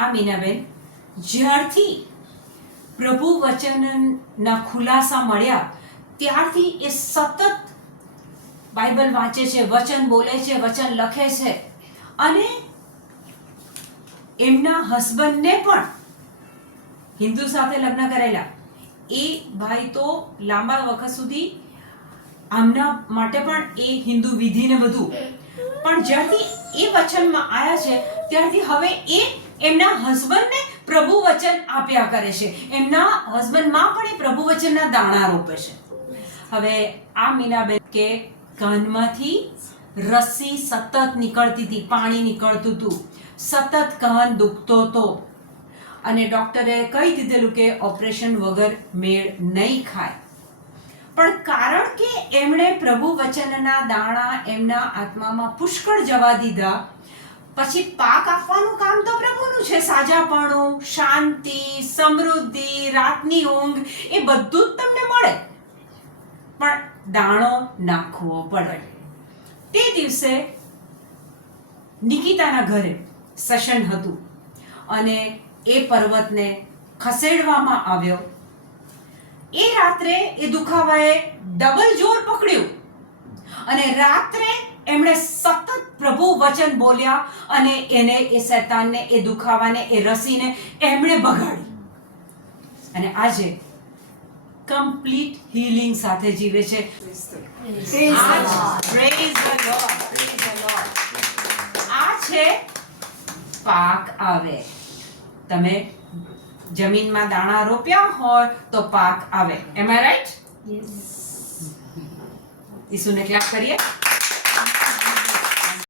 આ મીનાબેન જ્યારથી પ્રભુ વચનના ખુલાસા મળ્યા ત્યારથી એ સતત બાઇબલ વાંચે છે, વચન બોલે છે, વચન લખે છે અને એમના હસબન્ડને પણ હિન્દુ સાથે લગ્ન કરેલા એ ભાઈ તો લાંબા વખત સુધી આમના માટે પણ એ હિન્દુ વિધિને બધું, પણ જ્યારથી એ વચનમાં આવ્યા છે ત્યારથી હવે એ એમના હસબન્ડને પ્રભુ વચન આપ્યા કરે છે, એમના હસબન્ડમાં પણ એ પ્રભુ વચનના દાણા રોપે છે. હવે આ મીનાબેન કે કાનમાંથી રસી સતત નીકળતી હતી, પાણી નીકળતું હતું, સતત કાન દુખતો હતો અને ડોક્ટરે કહી દીધેલું કે ઓપરેશન વગર મેળ નહીં ખાય. પણ કારણ કે એમણે પ્રભુ વચનના દાણા એમના આત્મામાં પુષ્કળ જવા દીધા, પછી પાક આપવાનું કામ તો પ્રભુનું છે. સાજાપણું, શાંતિ, સમૃદ્ધિ, રાતની ઊંઘ એ બધું જ તમને મળે, પણ દાણો નાખવો પડે. તે દિવસે નિકિતાના ઘરે સેશન હતું અને એ પર્વતને ખસેડવામાં આવ્યો. એ રાત્રે એ દુખાવાએ ડબલ જોર પકડ્યું અને રાત્રે એમણે સતત પ્રભુ વચન બોલ્યા અને એને એ શૈતાનને, એ દુખાવાને, એ રસીને એમણે ભગાડી અને આજે કમ્પ્લીટ હીલિંગ સાથે જીવે છે. આ છે પાક આવે. તમે જમીનમાં દાણા રોપ્યા હોય તો પાક આવે. એમ આઈ રાઈટ? ઈસુને ક્લેપ કરીએ.